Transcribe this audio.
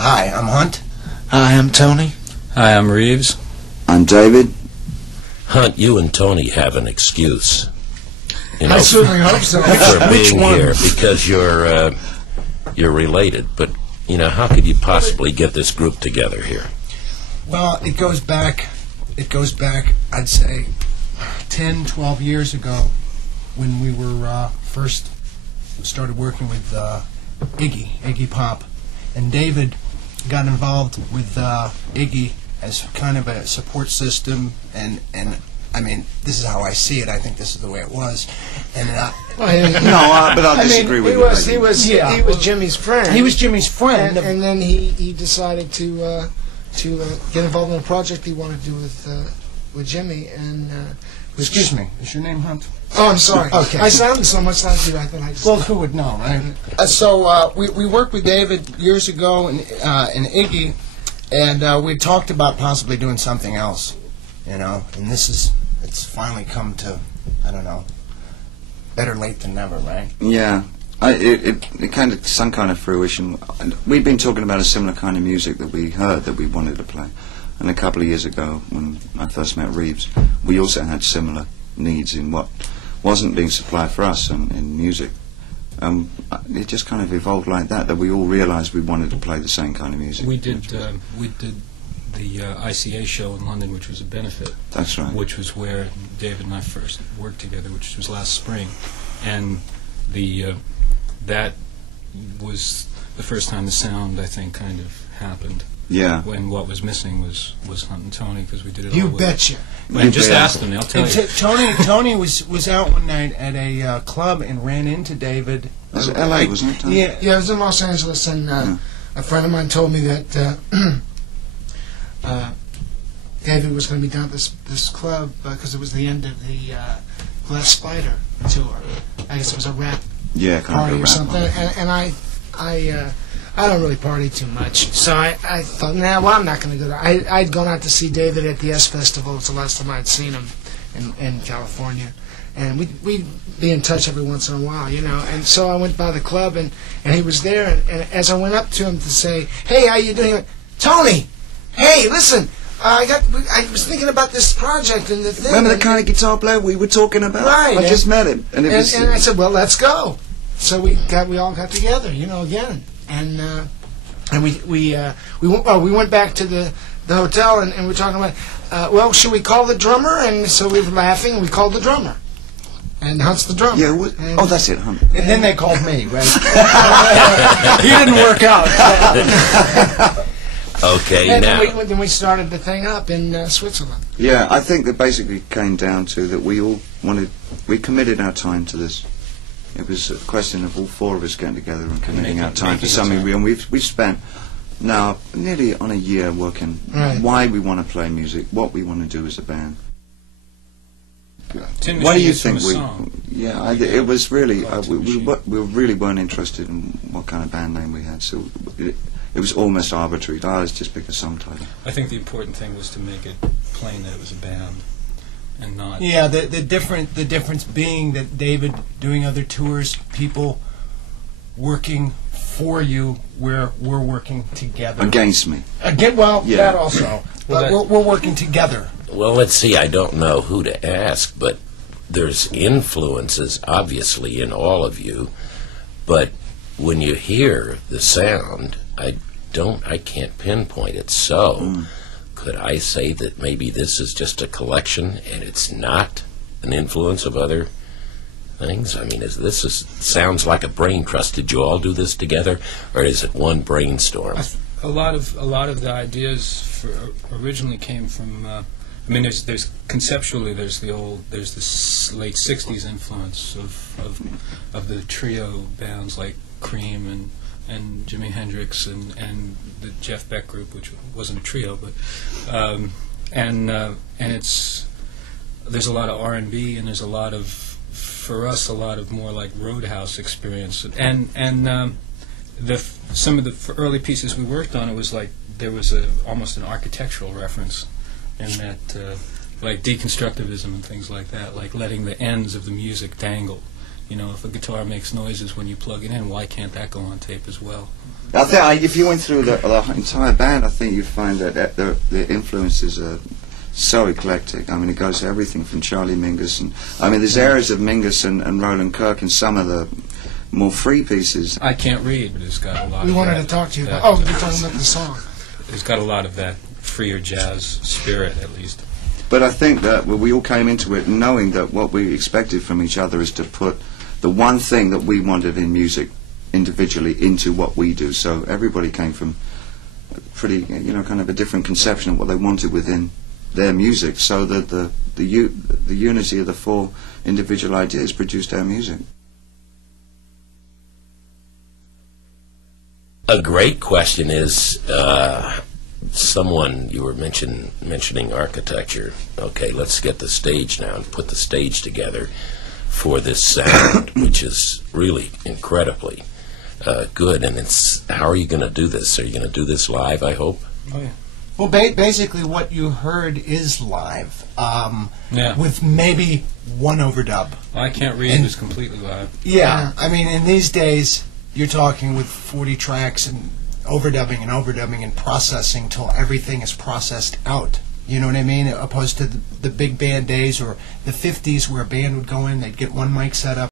Hi, I'm Hunt. Hi, I'm Tony. Hi, I'm Reeves. I'm David. Hunt, you and Tony have an excuse. You know, I certainly hope so. for being here because you're related. But you know, how could you possibly get this group together here? Well, it goes back, I'd say, 10, 12 years ago when we were first started working with Iggy Pop. And David got involved with Iggy as kind of a support system, and I mean, this is how I see it. I think this is the way it was. And but I disagree with you. He was Jimmy's friend. He was Jimmy's friend, and then he decided to get involved in a project he wanted to do with Jimmy. And excuse me, is your name Hunt? Oh, I'm sorry. Okay. I sounded so much like you. I thought I just. Well, who would know, right? So we worked with David years ago and Iggy, and we talked about possibly doing something else, you know. And it's finally come to, I don't know, better late than never, right? Yeah, it kind of some kind of fruition. And we've been talking about a similar kind of music that we heard that we wanted to play. And a couple of years ago, when I first met Reeves, we also had similar needs in what wasn't being supplied for us in music. It just kind of evolved like that we all realised we wanted to play the same kind of music. We did the ICA show in London, which was a benefit. That's right. Which was where David and I first worked together, which was last spring, and that was the first time the sound, I think, kind of happened. Yeah. When what was missing was Hunt and Tony, because we did it all You with betcha. And just ask them; they'll tell you. Tony was out one night at a club and ran into David. Was it L.A., wasn't it, Tony? Yeah, it was in Los Angeles, and a friend of mine told me that David was going to be down at this club because it was the end of the Glass Spider tour. I guess it was a rap party or something. And I don't really party too much, so I thought, I'm not going to go there. I'd gone out to see David at the S Festival. It was the last time I'd seen him in California. And we'd be in touch every once in a while, you know. And so I went by the club, and he was there. And as I went up to him to say, "Hey, how you doing?" He went, "Tony, hey, listen, I was thinking about this project and the thing." Remember the kind of guitar player we were talking about? Right. I just met him, and I said, "Well, let's go." So we all got together, you know, again. And we went back to the hotel, and we were talking about, well, should we call the drummer? And so we were laughing, and we called the drummer. And Hunt's the drummer. Yeah, that's it, Hunt. And then they called me, right? You didn't work out. Okay, and now. Then we started the thing up in Switzerland. Yeah, I think that basically came down to that we committed our time to this. It was a question of all four of us getting together and committing our time to something. We've spent now nearly on a year working why we want to play music, what we want to do as a band. What do you think? It was really we really weren't interested in what kind of band name we had, so it was almost arbitrary. Let's just pick a song title. I think the important thing was to make it plain that it was a band. And not the difference being that David doing other tours, people working for you, where we're working together against me. That also. But we're working together. Well, let's see. I don't know who to ask, but there's influences obviously in all of you. But when you hear the sound, I can't pinpoint it. So. Could I say that maybe this is just a collection and it's not an influence of other things? I mean, sounds like a brain trust. Did you all do this together, or is it one brainstorm? A lot of the ideas originally came from. There's conceptually there's the late '60s influence of the trio bands like Cream and Jimi Hendrix and the Jeff Beck group, which wasn't a trio, but there's a lot of R&B, and there's a lot of, for us, a lot of more like Roadhouse experience, and some of the early pieces we worked on, it was like there was almost an architectural reference in that, like deconstructivism and things like that, like letting the ends of the music dangle. You know, if a guitar makes noises when you plug it in, why can't that go on tape as well? I think if you went through the entire band, I think you'd find that the influences are so eclectic. I mean, it goes to everything from Charlie Mingus, and I mean, there's areas of Mingus and Roland Kirk in some of the more free pieces. I Can't Read, but it's got a lot We of wanted that, to talk to you that, about. Oh, you're talking about the song. It's got a lot of that freer jazz spirit, at least. But I think that we all came into it knowing that what we expected from each other is to put the one thing that we wanted in music individually into what we do. So everybody came from a pretty, kind of a different conception of what they wanted within their music, so that the unity of the four individual ideas produced our music. A great question is, someone, you were mentioning architecture. Okay, let's get the stage now and put the stage together for this sound, which is really incredibly good. And how are you going to do this? Are you going to do this live, I hope? Oh, yeah. Well, basically what you heard is live, with maybe one overdub. I Can't Read is completely live. Yeah, I mean, in these days, you're talking with 40 tracks and overdubbing and processing till everything is processed out. You know what I mean? Opposed to the big band days or the 50s where a band would go in, they'd get one mic set up,